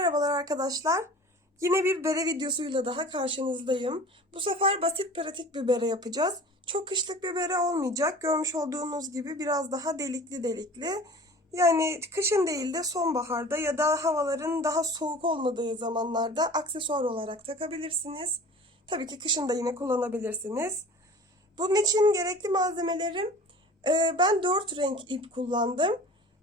merhabalar arkadaşlar. Yine bir bere videosuyla daha karşınızdayım. Bu sefer basit pratik bir bere yapacağız. Çok kışlık bir bere olmayacak. Görmüş olduğunuz gibi biraz daha delikli delikli. Yani kışın değil de sonbaharda ya da havaların daha soğuk olmadığı zamanlarda aksesuar olarak takabilirsiniz. Tabii ki kışın da yine kullanabilirsiniz. Bunun için gerekli malzemelerim e, ben 4 renk ip kullandım.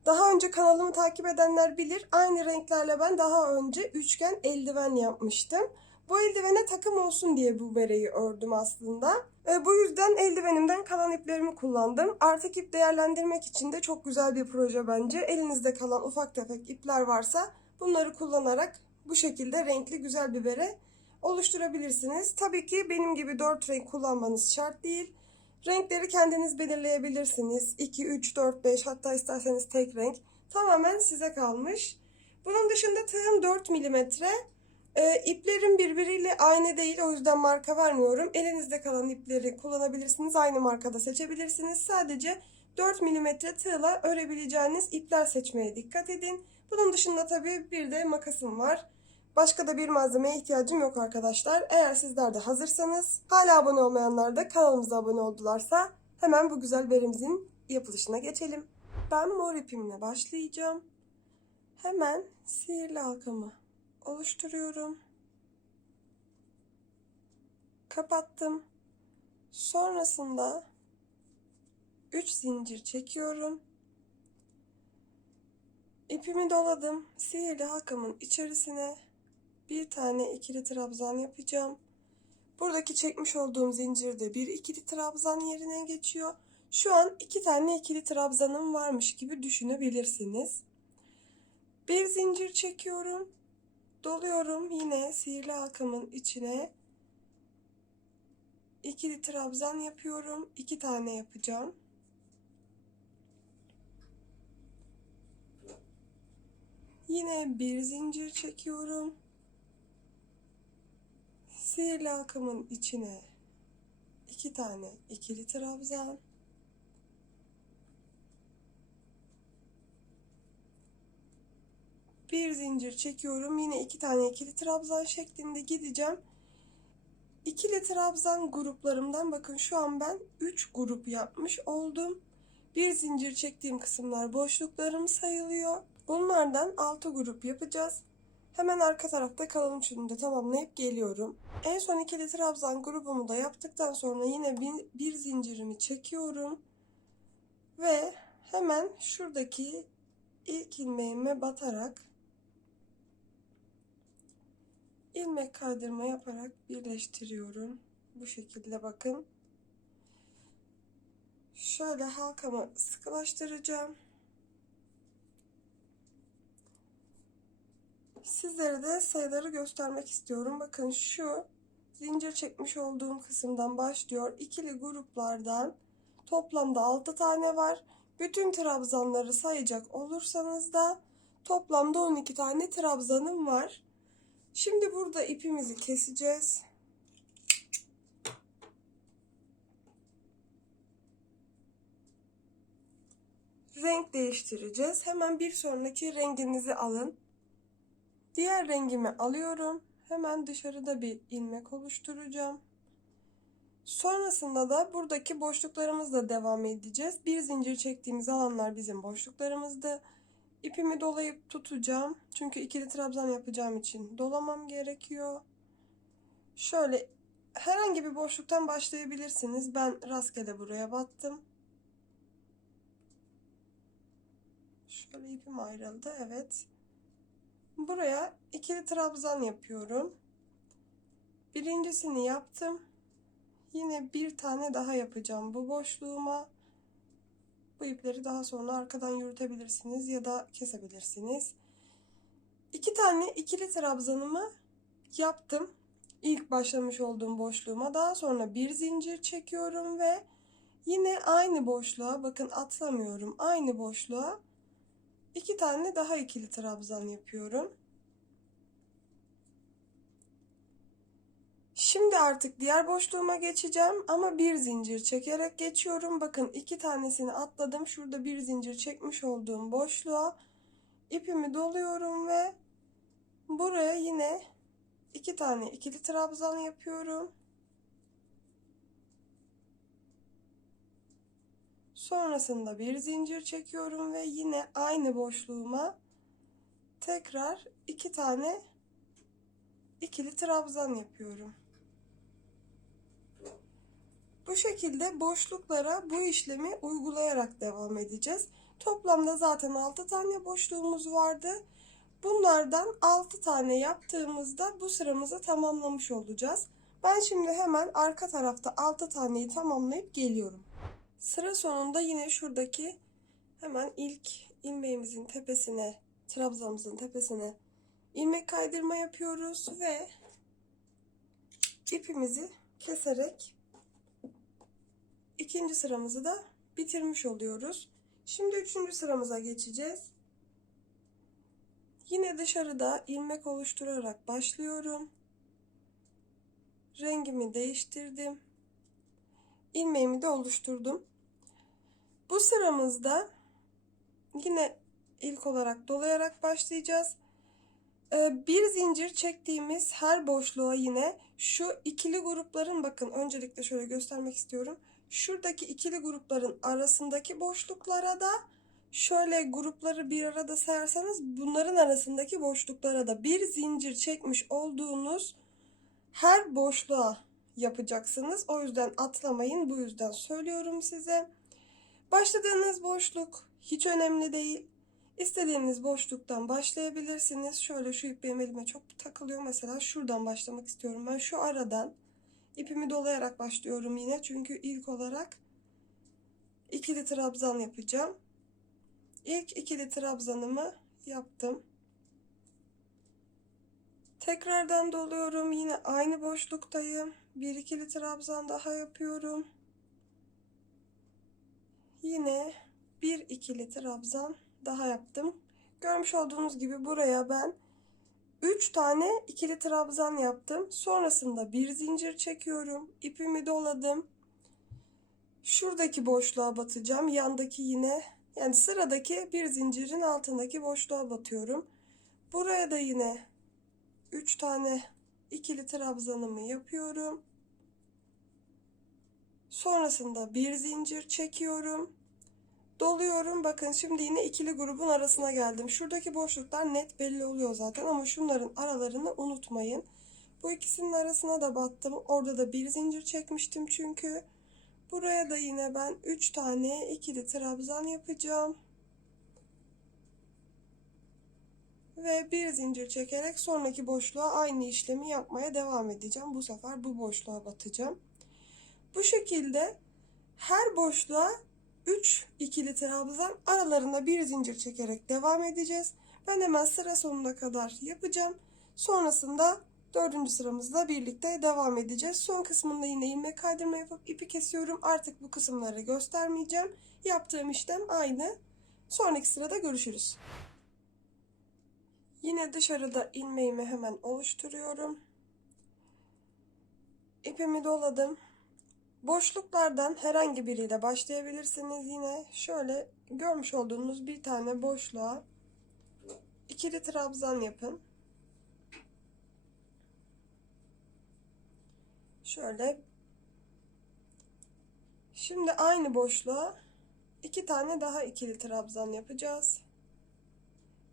Daha önce kanalımı takip edenler bilir. Aynı renklerle ben daha önce üçgen eldiven yapmıştım. Bu eldivene takım olsun diye bu bereyi ördüm aslında. E, bu yüzden eldivenimden kalan iplerimi kullandım. Artık ip değerlendirmek için de çok güzel bir proje bence. Elinizde kalan ufak tefek ipler varsa bunları kullanarak bu şekilde renkli güzel bir bere oluşturabilirsiniz. Tabii ki benim gibi 4 renk kullanmanız şart değil. Renkleri kendiniz belirleyebilirsiniz. 2, 3, 4, 5 hatta isterseniz tek renk. Tamamen size kalmış. Bunun dışında tığım 4 milimetre. Ee, iplerim birbiriyle aynı değil o yüzden marka vermiyorum. Elinizde kalan ipleri kullanabilirsiniz. Aynı markada seçebilirsiniz. Sadece 4 milimetre tığla örebileceğiniz ipler seçmeye dikkat edin. Bunun dışında tabii bir de makasım var. Başka da bir malzemeye ihtiyacım yok arkadaşlar. Eğer sizler de hazırsanız, hala abone olmayanlar da kanalımıza abone oldularsa hemen bu güzel berimizin yapılışına geçelim. Ben mor ipimle başlayacağım. Hemen sihirli halkamı oluşturuyorum. Kapattım. Sonrasında 3 zincir çekiyorum. İpimi doladım. Sihirli halkamın içerisine bir tane ikili trabzan yapacağım. Buradaki çekmiş olduğum zincirde bir ikili trabzan yerine geçiyor. Şu an iki tane ikili trabzanım varmış gibi düşünebilirsiniz. Bir zincir çekiyorum. Doluyorum yine sihirli halkamın içine. ikili trabzan yapıyorum. iki tane yapacağım. Yine bir zincir çekiyorum. Sihirli halkamın içine iki tane ikili trabzan. Bir zincir çekiyorum. Yine iki tane ikili trabzan şeklinde gideceğim. İkili trabzan gruplarımdan bakın şu an ben 3 grup yapmış oldum. Bir zincir çektiğim kısımlar boşluklarım sayılıyor. Bunlardan 6 grup yapacağız. Hemen arka tarafta kalan üçünü de tamamlayıp geliyorum. En son ikili trabzan grubumu da yaptıktan sonra yine bir, bir zincirimi çekiyorum. Ve hemen şuradaki ilk ilmeğime batarak ilmek kaydırma yaparak birleştiriyorum. Bu şekilde bakın. Şöyle halkamı sıkılaştıracağım. Sizlere de sayıları göstermek istiyorum. Bakın şu zincir çekmiş olduğum kısımdan başlıyor. İkili gruplardan toplamda 6 tane var. Bütün trabzanları sayacak olursanız da toplamda 12 tane trabzanım var. Şimdi burada ipimizi keseceğiz. Renk değiştireceğiz. Hemen bir sonraki renginizi alın. Diğer rengimi alıyorum. Hemen dışarıda bir ilmek oluşturacağım. Sonrasında da buradaki boşluklarımızla devam edeceğiz. Bir zincir çektiğimiz alanlar bizim boşluklarımızdı. İpimi dolayıp tutacağım. Çünkü ikili trabzan yapacağım için dolamam gerekiyor. Şöyle herhangi bir boşluktan başlayabilirsiniz. Ben rastgele buraya battım. Şöyle ipim ayrıldı. Evet. Buraya ikili trabzan yapıyorum. Birincisini yaptım. Yine bir tane daha yapacağım bu boşluğuma. Bu ipleri daha sonra arkadan yürütebilirsiniz ya da kesebilirsiniz. İki tane ikili trabzanımı yaptım. İlk başlamış olduğum boşluğuma daha sonra bir zincir çekiyorum ve yine aynı boşluğa bakın atlamıyorum. Aynı boşluğa iki tane daha ikili trabzan yapıyorum. Şimdi artık diğer boşluğuma geçeceğim ama bir zincir çekerek geçiyorum. Bakın iki tanesini atladım. Şurada bir zincir çekmiş olduğum boşluğa ipimi doluyorum ve Buraya yine iki tane ikili trabzan yapıyorum. Sonrasında bir zincir çekiyorum ve yine aynı boşluğuma tekrar iki tane ikili trabzan yapıyorum. Bu şekilde boşluklara bu işlemi uygulayarak devam edeceğiz. Toplamda zaten 6 tane boşluğumuz vardı. Bunlardan 6 tane yaptığımızda bu sıramızı tamamlamış olacağız. Ben şimdi hemen arka tarafta 6 taneyi tamamlayıp geliyorum. Sıra sonunda yine şuradaki hemen ilk ilmeğimizin tepesine, trabzamızın tepesine ilmek kaydırma yapıyoruz ve ipimizi keserek ikinci sıramızı da bitirmiş oluyoruz. Şimdi üçüncü sıramıza geçeceğiz. Yine dışarıda ilmek oluşturarak başlıyorum. Rengimi değiştirdim. İlmeğimi de oluşturdum. Bu sıramızda yine ilk olarak dolayarak başlayacağız. Ee, bir zincir çektiğimiz her boşluğa yine şu ikili grupların bakın öncelikle şöyle göstermek istiyorum. Şuradaki ikili grupların arasındaki boşluklara da şöyle grupları bir arada sayarsanız bunların arasındaki boşluklara da bir zincir çekmiş olduğunuz her boşluğa yapacaksınız. O yüzden atlamayın. Bu yüzden söylüyorum size. Başladığınız boşluk hiç önemli değil. İstediğiniz boşluktan başlayabilirsiniz. Şöyle şu ip benim elime çok takılıyor. Mesela şuradan başlamak istiyorum. Ben şu aradan ipimi dolayarak başlıyorum yine. Çünkü ilk olarak ikili trabzan yapacağım. İlk ikili trabzanımı yaptım. Tekrardan doluyorum. Yine aynı boşluktayım. Bir ikili trabzan daha yapıyorum. Yine bir ikili trabzan daha yaptım. Görmüş olduğunuz gibi buraya ben 3 tane ikili trabzan yaptım. Sonrasında bir zincir çekiyorum. İpimi doladım. Şuradaki boşluğa batacağım. Yandaki yine yani sıradaki bir zincirin altındaki boşluğa batıyorum. Buraya da yine 3 tane ikili trabzanımı yapıyorum. Sonrasında bir zincir çekiyorum. Doluyorum. Bakın şimdi yine ikili grubun arasına geldim. Şuradaki boşluklar net belli oluyor zaten ama şunların aralarını unutmayın. Bu ikisinin arasına da battım. Orada da bir zincir çekmiştim çünkü. Buraya da yine ben 3 tane ikili trabzan yapacağım. Ve bir zincir çekerek sonraki boşluğa aynı işlemi yapmaya devam edeceğim. Bu sefer bu boşluğa batacağım. Bu şekilde her boşluğa 3 ikili trabzan aralarında bir zincir çekerek devam edeceğiz. Ben hemen sıra sonuna kadar yapacağım. Sonrasında dördüncü sıramızla birlikte devam edeceğiz. Son kısmında yine ilmek kaydırma yapıp ipi kesiyorum. Artık bu kısımları göstermeyeceğim. Yaptığım işlem aynı. Sonraki sırada görüşürüz. Yine dışarıda ilmeğimi hemen oluşturuyorum. İpimi doladım. Boşluklardan herhangi biriyle başlayabilirsiniz. Yine şöyle görmüş olduğunuz bir tane boşluğa ikili trabzan yapın. Şöyle şimdi aynı boşluğa iki tane daha ikili trabzan yapacağız.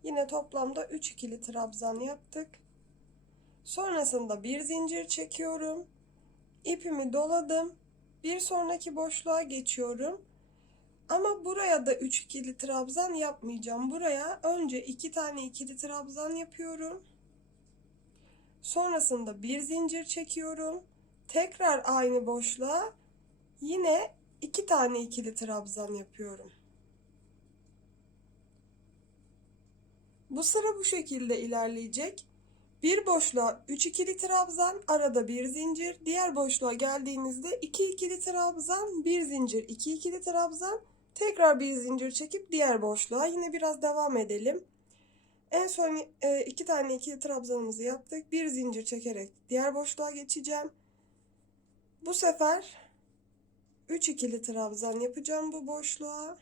Yine toplamda 3 ikili trabzan yaptık. Sonrasında bir zincir çekiyorum. İpimi doladım. Bir sonraki boşluğa geçiyorum. Ama buraya da 3 ikili trabzan yapmayacağım. Buraya önce 2 tane ikili trabzan yapıyorum. Sonrasında bir zincir çekiyorum. Tekrar aynı boşluğa yine 2 tane ikili trabzan yapıyorum. Bu sıra bu şekilde ilerleyecek. Bir boşluğa 3 ikili trabzan, arada bir zincir. Diğer boşluğa geldiğinizde 2 ikili trabzan, bir zincir, 2 ikili trabzan. Tekrar bir zincir çekip diğer boşluğa yine biraz devam edelim. En son e, iki tane ikili trabzanımızı yaptık. Bir zincir çekerek diğer boşluğa geçeceğim. Bu sefer 3 ikili trabzan yapacağım bu boşluğa.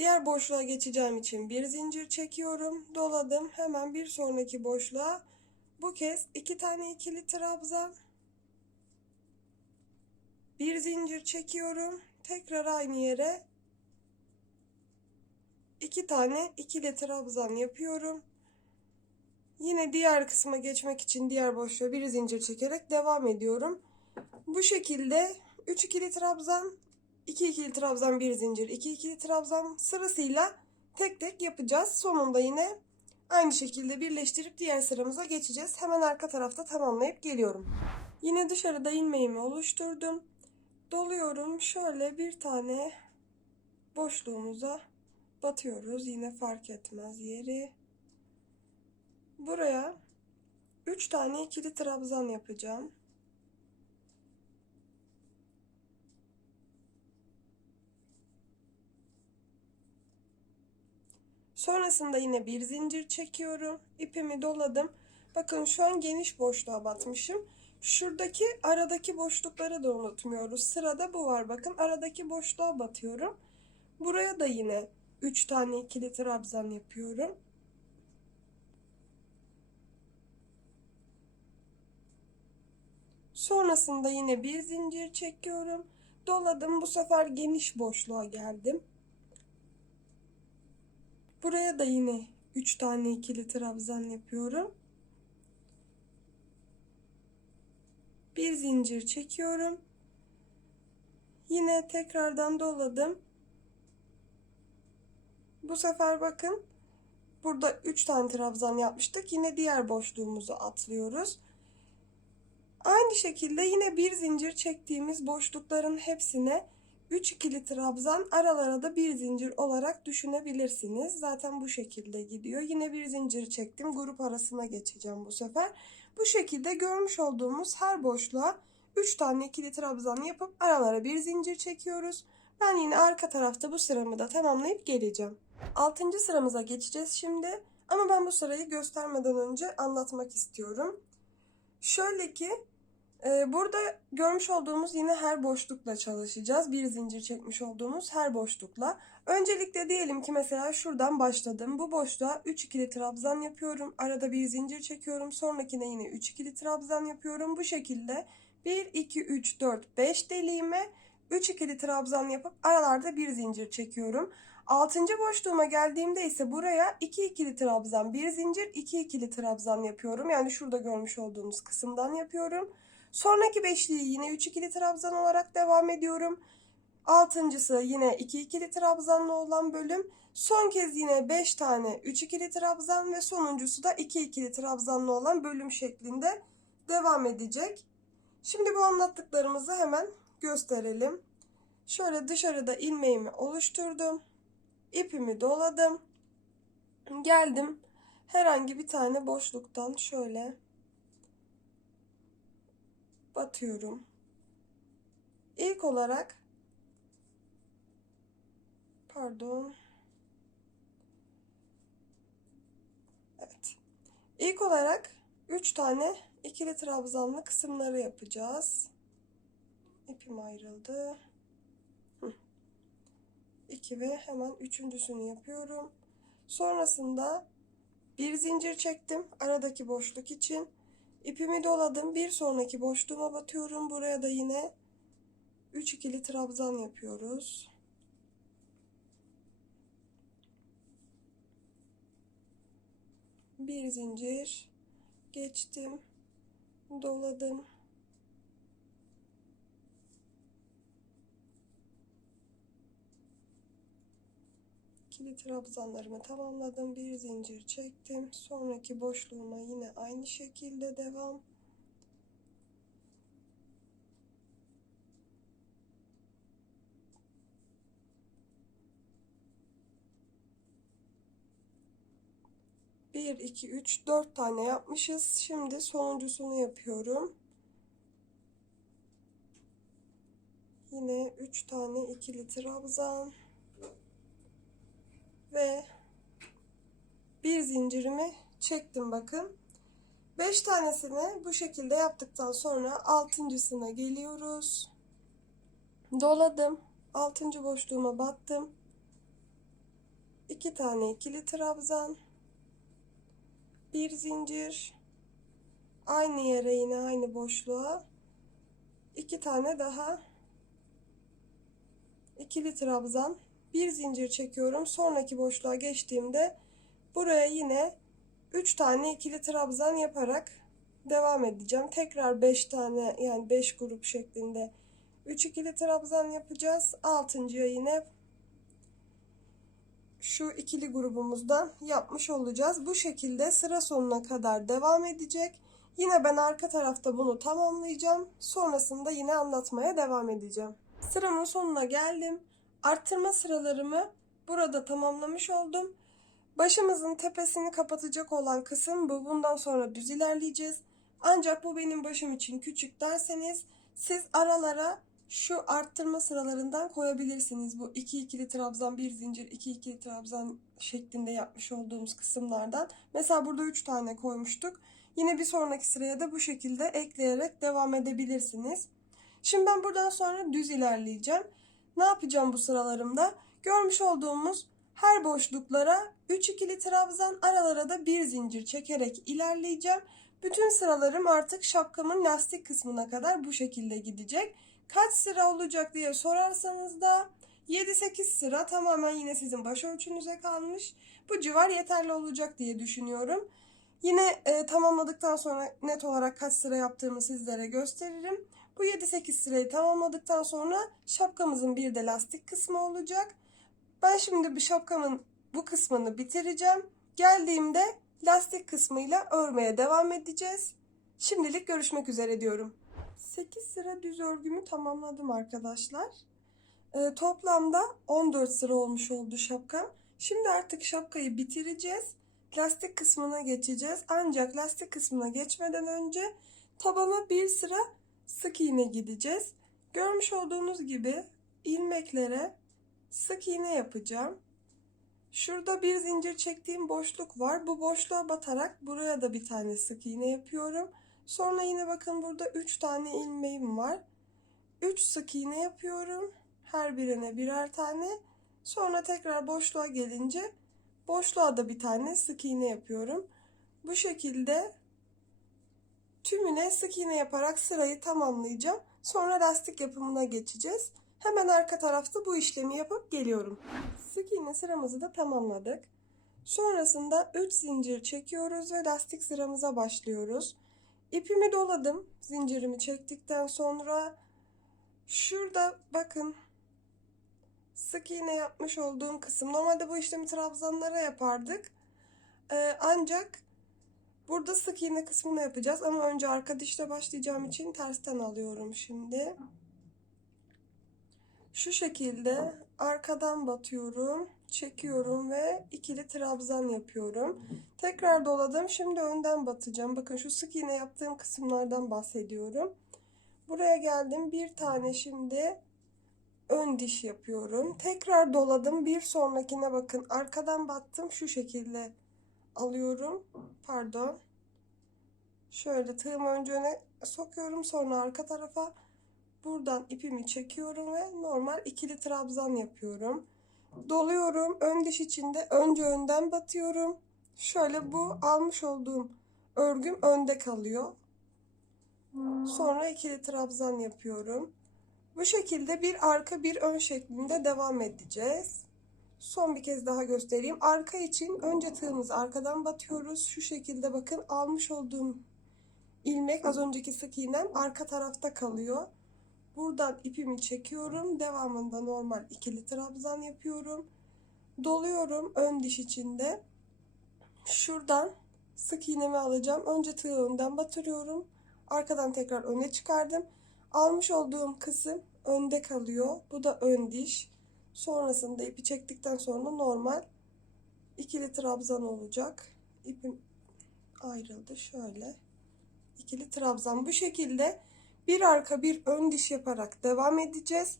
Diğer boşluğa geçeceğim için bir zincir çekiyorum. Doladım. Hemen bir sonraki boşluğa bu kez iki tane ikili trabzan. Bir zincir çekiyorum. Tekrar aynı yere iki tane ikili trabzan yapıyorum. Yine diğer kısma geçmek için diğer boşluğa bir zincir çekerek devam ediyorum. Bu şekilde 3 ikili trabzan, 2 ikili trabzan, bir zincir, 2 ikili trabzan sırasıyla tek tek yapacağız. Sonunda yine aynı şekilde birleştirip diğer sıramıza geçeceğiz. Hemen arka tarafta tamamlayıp geliyorum. Yine dışarıda ilmeğimi oluşturdum. Doluyorum. Şöyle bir tane boşluğumuza batıyoruz. Yine fark etmez yeri. Buraya 3 tane ikili trabzan yapacağım. Sonrasında yine bir zincir çekiyorum. İpimi doladım. Bakın şu an geniş boşluğa batmışım. Şuradaki aradaki boşlukları da unutmuyoruz. Sırada bu var. Bakın aradaki boşluğa batıyorum. Buraya da yine 3 tane ikili trabzan yapıyorum. Sonrasında yine bir zincir çekiyorum. Doladım. Bu sefer geniş boşluğa geldim. Buraya da yine 3 tane ikili trabzan yapıyorum. Bir zincir çekiyorum. Yine tekrardan doladım. Bu sefer bakın burada 3 tane trabzan yapmıştık. Yine diğer boşluğumuzu atlıyoruz. Aynı şekilde yine bir zincir çektiğimiz boşlukların hepsine 3 ikili trabzan aralara da bir zincir olarak düşünebilirsiniz. Zaten bu şekilde gidiyor. Yine bir zincir çektim. Grup arasına geçeceğim bu sefer. Bu şekilde görmüş olduğumuz her boşluğa 3 tane ikili trabzan yapıp aralara bir zincir çekiyoruz. Ben yine arka tarafta bu sıramı da tamamlayıp geleceğim. 6. sıramıza geçeceğiz şimdi. Ama ben bu sırayı göstermeden önce anlatmak istiyorum. Şöyle ki burada görmüş olduğumuz yine her boşlukla çalışacağız. Bir zincir çekmiş olduğumuz her boşlukla. Öncelikle diyelim ki mesela şuradan başladım. Bu boşluğa 3 ikili trabzan yapıyorum. Arada bir zincir çekiyorum. Sonrakine yine 3 ikili trabzan yapıyorum. Bu şekilde 1, 2, 3, 4, 5 deliğime 3 ikili trabzan yapıp aralarda bir zincir çekiyorum. 6. boşluğuma geldiğimde ise buraya 2 ikili trabzan, bir zincir, 2 ikili trabzan yapıyorum. Yani şurada görmüş olduğunuz kısımdan yapıyorum. Sonraki beşliği yine 3 ikili trabzan olarak devam ediyorum. Altıncısı yine 2 ikili trabzanlı olan bölüm. Son kez yine 5 tane 3 ikili trabzan ve sonuncusu da 2 ikili trabzanlı olan bölüm şeklinde devam edecek. Şimdi bu anlattıklarımızı hemen gösterelim. Şöyle dışarıda ilmeğimi oluşturdum. İpimi doladım. Geldim. Herhangi bir tane boşluktan şöyle batıyorum. İlk olarak pardon. Evet. İlk olarak 3 tane ikili trabzanlı kısımları yapacağız. İpim ayrıldı. 2 ve hemen üçüncüsünü yapıyorum. Sonrasında bir zincir çektim aradaki boşluk için. İpimi doladım. Bir sonraki boşluğuma batıyorum. Buraya da yine 3 ikili trabzan yapıyoruz. Bir zincir geçtim. Doladım. İkili trabzanlarımı tamamladım. Bir zincir çektim. Sonraki boşluğuma yine aynı şekilde devam. Bir, iki, üç, dört tane yapmışız. Şimdi sonuncusunu yapıyorum. Yine üç tane ikili trabzan ve bir zincirimi çektim bakın. 5 tanesini bu şekilde yaptıktan sonra altıncısına geliyoruz. Doladım. Altıncı boşluğuma battım. iki tane ikili trabzan, bir zincir, aynı yere yine aynı boşluğa iki tane daha ikili trabzan, bir zincir çekiyorum. Sonraki boşluğa geçtiğimde buraya yine 3 tane ikili trabzan yaparak devam edeceğim. Tekrar 5 tane yani 5 grup şeklinde 3 ikili trabzan yapacağız. Altıncıya yine şu ikili grubumuzdan yapmış olacağız. Bu şekilde sıra sonuna kadar devam edecek. Yine ben arka tarafta bunu tamamlayacağım. Sonrasında yine anlatmaya devam edeceğim. Sıramın sonuna geldim. Arttırma sıralarımı burada tamamlamış oldum. Başımızın tepesini kapatacak olan kısım bu. Bundan sonra düz ilerleyeceğiz. Ancak bu benim başım için küçük derseniz siz aralara şu arttırma sıralarından koyabilirsiniz. Bu iki ikili trabzan, bir zincir, iki ikili trabzan şeklinde yapmış olduğumuz kısımlardan. Mesela burada üç tane koymuştuk. Yine bir sonraki sıraya da bu şekilde ekleyerek devam edebilirsiniz. Şimdi ben buradan sonra düz ilerleyeceğim. Ne yapacağım bu sıralarımda? Görmüş olduğumuz her boşluklara 3 ikili trabzan aralara da bir zincir çekerek ilerleyeceğim. Bütün sıralarım artık şapkamın lastik kısmına kadar bu şekilde gidecek. Kaç sıra olacak diye sorarsanız da 7-8 sıra tamamen yine sizin başörtünüze kalmış. Bu civar yeterli olacak diye düşünüyorum. Yine e, tamamladıktan sonra net olarak kaç sıra yaptığımı sizlere gösteririm. Bu 7-8 sırayı tamamladıktan sonra şapkamızın bir de lastik kısmı olacak. Ben şimdi bir şapkamın bu kısmını bitireceğim. Geldiğimde lastik kısmıyla örmeye devam edeceğiz. Şimdilik görüşmek üzere diyorum. 8 sıra düz örgümü tamamladım arkadaşlar. Ee, toplamda 14 sıra olmuş oldu şapkam. Şimdi artık şapkayı bitireceğiz. Lastik kısmına geçeceğiz. Ancak lastik kısmına geçmeden önce tabana bir sıra sık iğne gideceğiz. Görmüş olduğunuz gibi ilmeklere sık iğne yapacağım. Şurada bir zincir çektiğim boşluk var. Bu boşluğa batarak buraya da bir tane sık iğne yapıyorum. Sonra yine bakın burada 3 tane ilmeğim var. 3 sık iğne yapıyorum. Her birine birer tane. Sonra tekrar boşluğa gelince boşluğa da bir tane sık iğne yapıyorum. Bu şekilde tümüne sık iğne yaparak sırayı tamamlayacağım. Sonra lastik yapımına geçeceğiz. Hemen arka tarafta bu işlemi yapıp geliyorum. Sık iğne sıramızı da tamamladık. Sonrasında 3 zincir çekiyoruz ve lastik sıramıza başlıyoruz. İpimi doladım. Zincirimi çektikten sonra şurada bakın sık iğne yapmış olduğum kısım. Normalde bu işlemi trabzanlara yapardık. Ee, ancak burada sık iğne kısmını yapacağız. Ama önce arka dişle başlayacağım için tersten alıyorum şimdi. Şu şekilde arkadan batıyorum, çekiyorum ve ikili trabzan yapıyorum. Tekrar doladım. Şimdi önden batacağım. Bakın şu sık iğne yaptığım kısımlardan bahsediyorum. Buraya geldim. Bir tane şimdi ön diş yapıyorum. Tekrar doladım. Bir sonrakine bakın. Arkadan battım. Şu şekilde alıyorum. Pardon. Şöyle tığımı önce öne sokuyorum. Sonra arka tarafa Buradan ipimi çekiyorum ve normal ikili trabzan yapıyorum. Doluyorum. Ön diş içinde önce önden batıyorum. Şöyle bu almış olduğum örgüm önde kalıyor. Sonra ikili trabzan yapıyorum. Bu şekilde bir arka bir ön şeklinde devam edeceğiz. Son bir kez daha göstereyim. Arka için önce tığımızı arkadan batıyoruz. Şu şekilde bakın almış olduğum ilmek az önceki sık iğnem arka tarafta kalıyor. Buradan ipimi çekiyorum. Devamında normal ikili trabzan yapıyorum. Doluyorum ön diş içinde. Şuradan sık iğnemi alacağım. Önce tığı önden batırıyorum. Arkadan tekrar öne çıkardım. Almış olduğum kısım önde kalıyor. Bu da ön diş. Sonrasında ipi çektikten sonra normal ikili trabzan olacak. İpim ayrıldı. Şöyle ikili trabzan bu şekilde bir arka bir ön diş yaparak devam edeceğiz.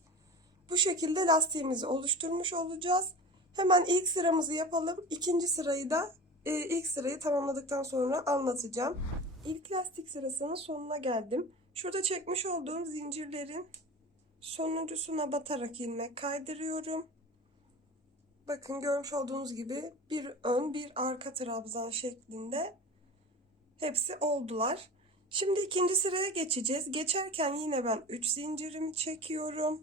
Bu şekilde lastiğimizi oluşturmuş olacağız. Hemen ilk sıramızı yapalım. İkinci sırayı da e, ilk sırayı tamamladıktan sonra anlatacağım. İlk lastik sırasının sonuna geldim. Şurada çekmiş olduğum zincirlerin sonuncusuna batarak ilmek kaydırıyorum. Bakın görmüş olduğunuz gibi bir ön bir arka trabzan şeklinde hepsi oldular. Şimdi ikinci sıraya geçeceğiz. Geçerken yine ben 3 zincirimi çekiyorum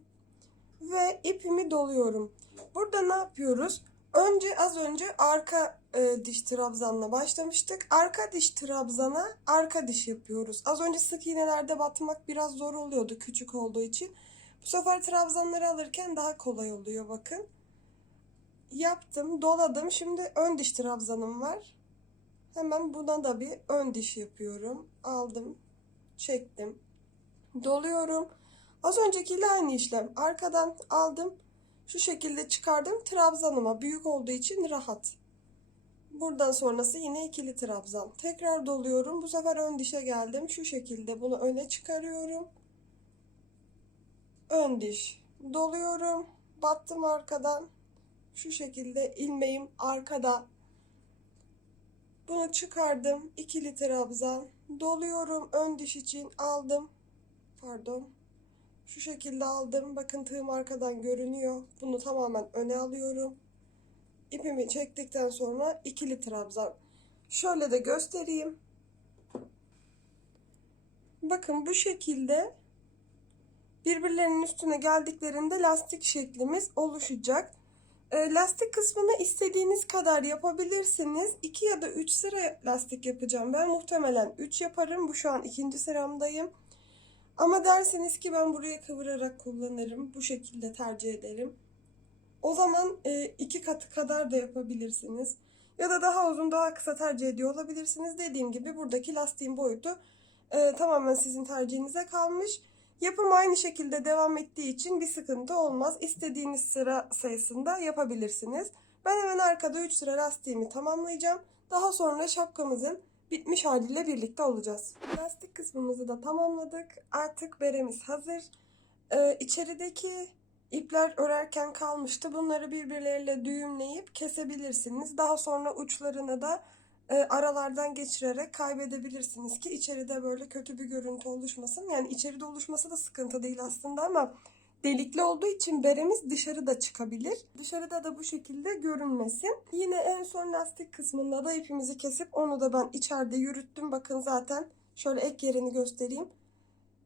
ve ipimi doluyorum. Burada ne yapıyoruz? Önce az önce arka e, diş trabzanla başlamıştık. Arka diş trabzana arka diş yapıyoruz. Az önce sık iğnelerde batmak biraz zor oluyordu küçük olduğu için. Bu sefer trabzanları alırken daha kolay oluyor bakın. Yaptım, doladım. Şimdi ön diş trabzanım var. Hemen buna da bir ön diş yapıyorum. Aldım, çektim, doluyorum. Az öncekiyle aynı işlem. Arkadan aldım, şu şekilde çıkardım. Trabzanıma büyük olduğu için rahat. Buradan sonrası yine ikili trabzan. Tekrar doluyorum. Bu sefer ön dişe geldim. Şu şekilde bunu öne çıkarıyorum. Ön diş doluyorum. Battım arkadan. Şu şekilde ilmeğim arkada. Bunu çıkardım. İkili trabzan. Doluyorum. Ön diş için aldım. Pardon. Şu şekilde aldım. Bakın tığım arkadan görünüyor. Bunu tamamen öne alıyorum. İpimi çektikten sonra ikili trabzan. Şöyle de göstereyim. Bakın bu şekilde birbirlerinin üstüne geldiklerinde lastik şeklimiz oluşacak. E, lastik kısmını istediğiniz kadar yapabilirsiniz. 2 ya da 3 sıra lastik yapacağım. Ben muhtemelen 3 yaparım. Bu şu an ikinci sıramdayım. Ama derseniz ki ben buraya kıvırarak kullanırım. Bu şekilde tercih ederim. O zaman e, iki katı kadar da yapabilirsiniz. Ya da daha uzun daha kısa tercih ediyor olabilirsiniz. Dediğim gibi buradaki lastiğin boyutu e, tamamen sizin tercihinize kalmış. Yapım aynı şekilde devam ettiği için bir sıkıntı olmaz. İstediğiniz sıra sayısında yapabilirsiniz. Ben hemen arkada 3 sıra lastiğimi tamamlayacağım. Daha sonra şapkamızın bitmiş haliyle birlikte olacağız. Lastik kısmımızı da tamamladık. Artık beremiz hazır. Ee, içerideki ipler örerken kalmıştı. Bunları birbirleriyle düğümleyip kesebilirsiniz. Daha sonra uçlarını da e, aralardan geçirerek kaybedebilirsiniz ki içeride böyle kötü bir görüntü oluşmasın. Yani içeride oluşması da sıkıntı değil aslında ama delikli olduğu için beremiz dışarıda çıkabilir. Dışarıda da bu şekilde görünmesin. Yine en son lastik kısmında da ipimizi kesip onu da ben içeride yürüttüm. Bakın zaten şöyle ek yerini göstereyim.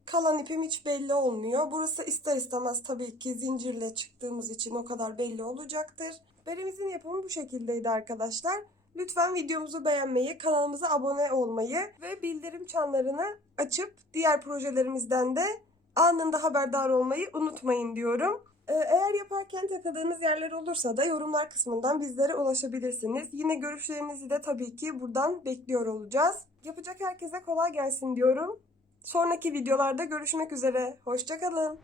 Kalan ipim hiç belli olmuyor. Burası ister istemez tabii ki zincirle çıktığımız için o kadar belli olacaktır. Beremizin yapımı bu şekildeydi arkadaşlar. Lütfen videomuzu beğenmeyi, kanalımıza abone olmayı ve bildirim çanlarını açıp diğer projelerimizden de anında haberdar olmayı unutmayın diyorum. Ee, Eğer yaparken takıldığınız yerler olursa da yorumlar kısmından bizlere ulaşabilirsiniz. Yine görüşlerinizi de tabii ki buradan bekliyor olacağız. Yapacak herkese kolay gelsin diyorum. Sonraki videolarda görüşmek üzere. Hoşçakalın.